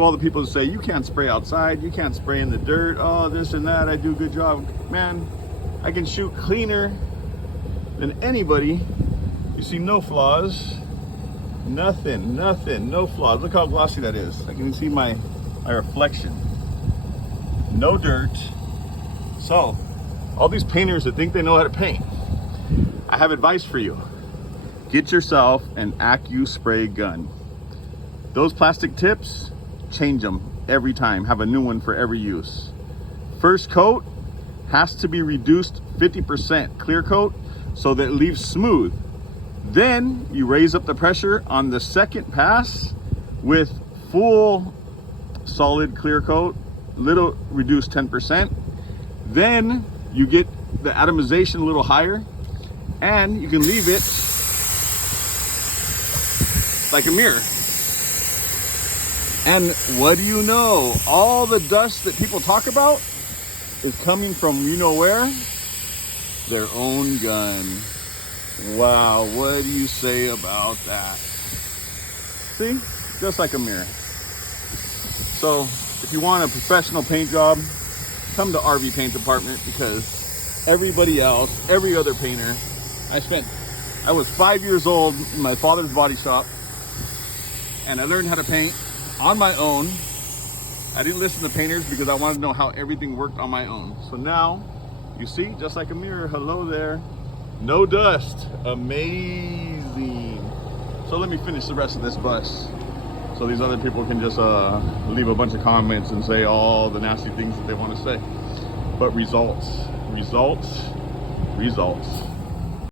to all the people that say, you can't spray outside, you can't spray in the dirt, oh, this and that, I do a good job. Man, I can shoot cleaner than anybody. You see no flaws, nothing, no flaws. Look how glossy that is. I can see my reflection. No dirt. So, all these painters that think they know how to paint, I have advice for you. Get yourself an AccuSpray gun. Those plastic tips, change them every time. Have a new one for every use. First coat has to be reduced 50% clear coat so that it leaves smooth. Then you raise up the pressure on the second pass with full solid clear coat, little reduced 10%. Then you get the atomization a little higher, and you can leave it like a mirror. And what do you know? All the dust that people talk about is coming from, you know where? Their own gun. Wow, what do you say about that? See, just like a mirror. So if you want a professional paint job, come to RV Paint Department, because everybody else, every other painter, I was 5 years old in my father's body shop, and I learned how to paint on my own. I didn't listen to painters because I wanted to know how everything worked on my own. So now, you see, just like a mirror, hello there. No dust, amazing. So let me finish the rest of this bus, so these other people can just leave a bunch of comments and say all the nasty things that they want to say. But results, results, results.